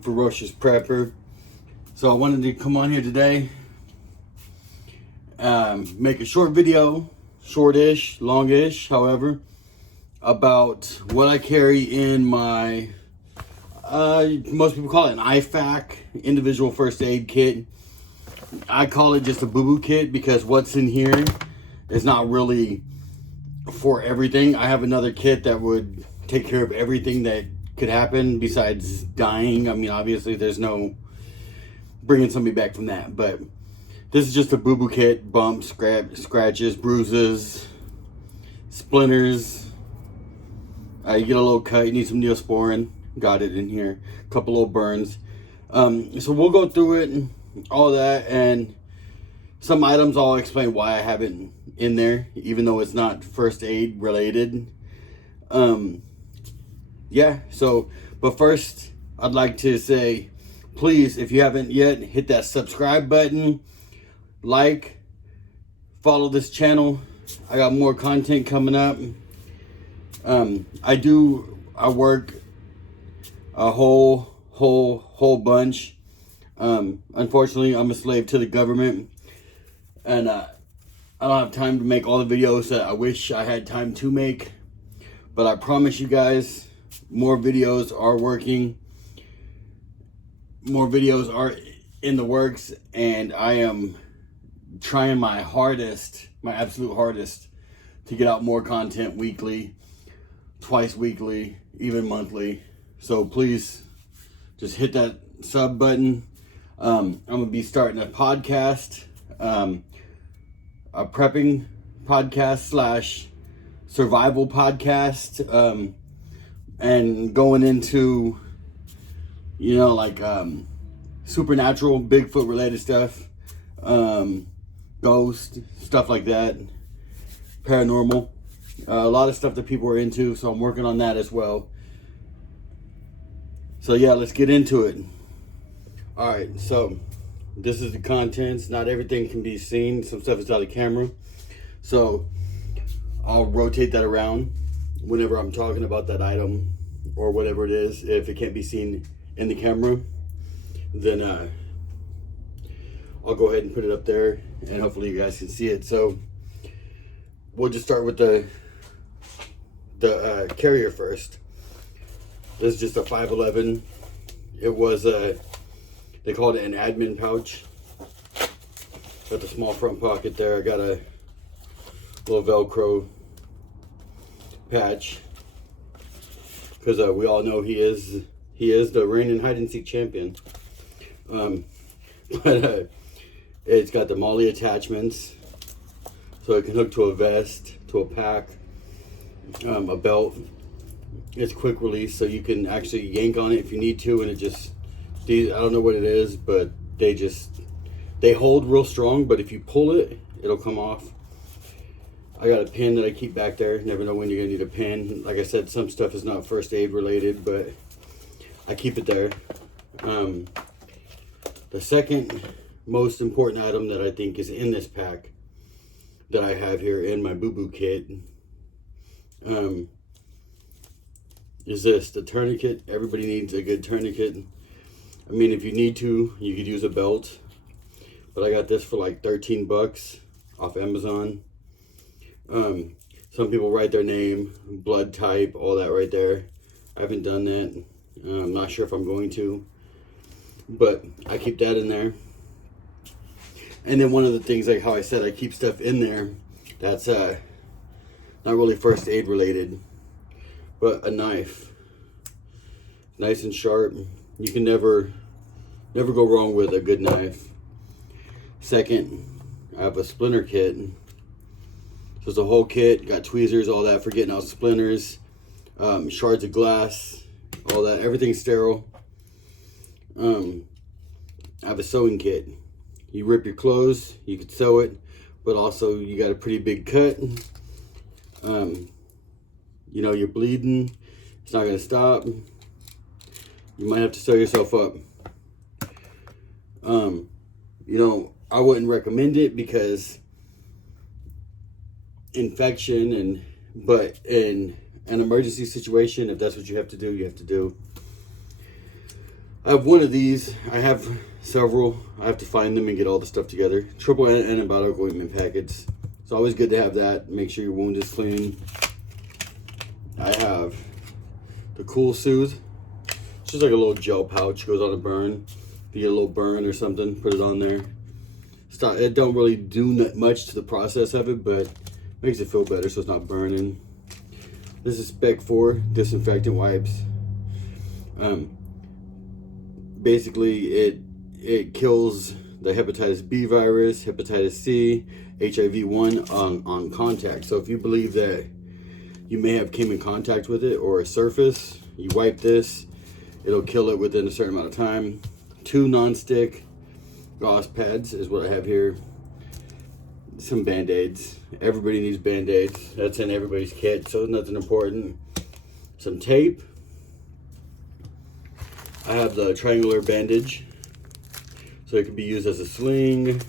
Ferocious Prepper. So I wanted to come on here today, make a short video, shortish, longish, however, about what I carry in my, most people call it an IFAK, individual first aid kit. I call it just a boo-boo kit because what's in here is not really for everything. I have another kit that would take care of everything that could happen besides dying. I mean, obviously there's no bringing somebody back from that, but this is just a boo-boo kit. Bumps, scratches, bruises, splinters. You get a little cut, you need some Neosporin. Got it in here. A couple little burns. So we'll go through it and all that, and some items I'll explain why I have it in there, even though it's not first aid related. Yeah, so, but first, I'd like to say, please, if you haven't yet, hit that subscribe button, like, follow this channel. I got more content coming up. I work a whole bunch. Unfortunately, I'm a slave to the government, and I don't have time to make all the videos that I wish I had time to make, but I promise you guys, more videos are working. More videos are in the works, and I am trying my hardest, my absolute hardest, to get out more content weekly, twice weekly, even monthly. So please just hit that sub button. I'm gonna be starting a podcast, a prepping podcast / survival podcast, and going into, you know, like supernatural, Bigfoot related stuff, ghost stuff like that, paranormal, a lot of stuff that people are into. So I'm working on that as well. So yeah, let's get into it. All right, so this is the contents. Not everything can be seen. Some stuff is out of camera, so I'll rotate that around whenever I'm talking about that item or whatever it is. If it can't be seen in the camera, then I'll go ahead and put it up there, and hopefully you guys can see it. So we'll just start with the carrier first. This is just a 511. It was they called it an admin pouch. Got the small front pocket there. I got a little Velcro patch, because we all know he is the reigning hide and seek champion. But it's got the MOLLE attachments, so it can hook to a vest, to a pack, a belt. It's quick release, so you can actually yank on it if you need to, and it just, I don't know what it is, but they hold real strong, but if you pull it, it'll come off. I got a pin that I keep back there. Never know when you're gonna need a pin. Like I said, some stuff is not first aid related, but I keep it there. The second most important item that I think is in this pack that I have here in my boo-boo kit is this, the tourniquet. Everybody needs a good tourniquet. I mean, if you need to, you could use a belt, but I got this for like 13 bucks off Amazon. Some people write their name, blood type, all that right there. I haven't done that. I'm not sure if I'm going to, but I keep that in there. And then one of the things, like how I said, I keep stuff in there that's not really first aid related, but a knife, nice and sharp. You can never go wrong with a good knife. Second, I have a splinter kit. So it's a whole kit, got tweezers, all that for getting out splinters, shards of glass, all that, everything's sterile. I have a sewing kit. You rip your clothes, you could sew it, but also you got a pretty big cut. You know, you're bleeding, it's not gonna stop. You might have to sew yourself up. You know, I wouldn't recommend it because infection, but in an emergency situation, if that's what you have to do, you have to do. I have one of these. I have several. I have to find them and get all the stuff together. Triple antibiotic ointment packets. It's always good to have that. Make sure your wound is clean. I have the Cool Soothe. It's just like a little gel pouch. Goes on a burn. If you get a little burn or something, put it on there. It don't really do much to the process of it, but makes it feel better so it's not burning. This is Spec 4 Disinfectant Wipes. Basically, it kills the hepatitis B virus, hepatitis C, HIV-1 on contact. So if you believe that you may have came in contact with it or a surface, you wipe this, it'll kill it within a certain amount of time. 2 non-stick gauze pads is what I have here. Some band-aids. Everybody needs band-aids. That's in everybody's kit, so nothing important. Some tape. I have the triangular bandage, so it can be used as a sling.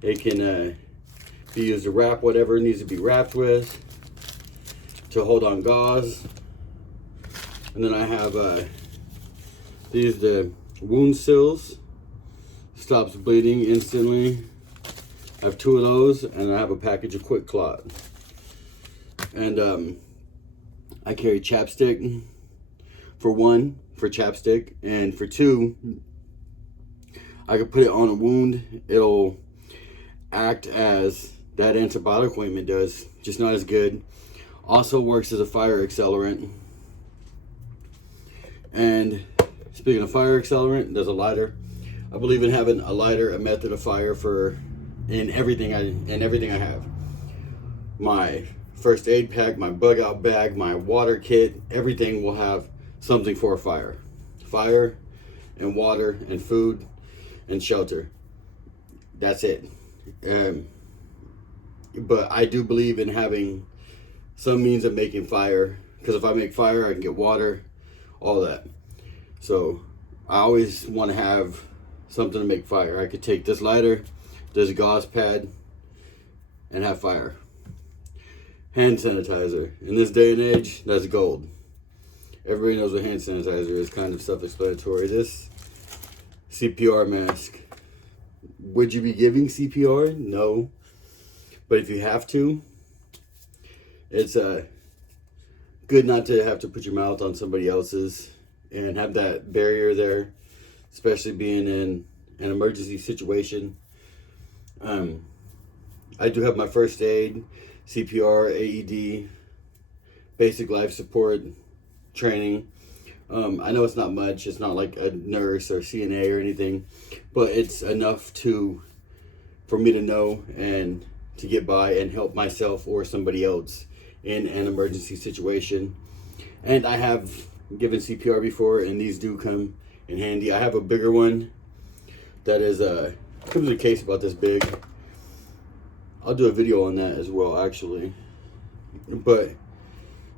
It can be used to wrap whatever it needs to be wrapped with, to hold on gauze. And then I have these, the wound seals. Stops bleeding instantly. I have 2 of those, and I have a package of Quick Clot. And I carry chapstick for 1, for chapstick, and for 2, I could put it on a wound. It'll act as that antibiotic ointment does, just not as good. Also works as a fire accelerant. And speaking of fire accelerant, there's a lighter. I believe in having a lighter, a method of fire in everything I have. My first aid pack, my bug out bag, my water kit, everything will have something for a fire. Fire and water and food and shelter. That's it. But I do believe in having some means of making fire, because if I make fire, I can get water, all that. So I always want to have something to make fire. I could take this lighter, this gauze pad, and have fire. Hand sanitizer. In this day and age, that's gold. Everybody knows what hand sanitizer is, kind of self-explanatory. This Cpr mask. Would you be giving CPR? No. But if you have to, it's good not to have to put your mouth on somebody else's and have that barrier there, especially being in an emergency situation. I do have my first aid, CPR, AED, basic life support training. I know it's not much. It's not like a nurse or CNA or anything, but it's enough for me to know and to get by and help myself or somebody else in an emergency situation. And I have given CPR before, and these do come in handy. I have a bigger one that is comes in a case about this big. I'll do a video on that as well, actually. But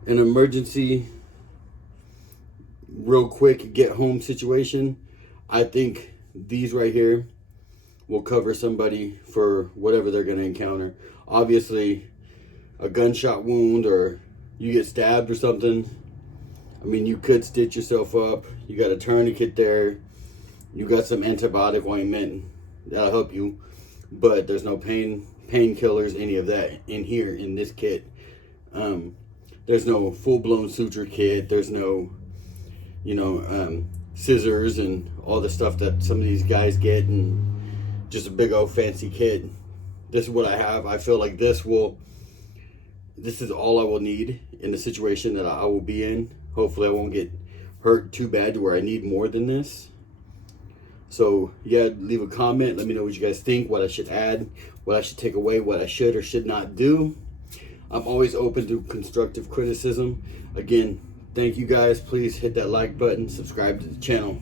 an emergency, real quick get home situation, I think these right here will cover somebody for whatever they're going to encounter. Obviously, a gunshot wound or you get stabbed or something, I mean, you could stitch yourself up. You got a tourniquet there. You got some antibiotic ointment that'll help you, but there's no painkillers, any of that in here in this kit. There's no full-blown suture kit. There's no, scissors and all the stuff that some of these guys get, and just a big old fancy kit. This is what I have. I feel like this is all I will need in the situation that I will be in. Hopefully I won't get hurt too bad to where I need more than this. So yeah, leave a comment. Let me know what you guys think, what I should add, what I should take away, what I should or should not do. I'm always open to constructive criticism. Again, thank you guys. Please hit that like button, subscribe to the channel.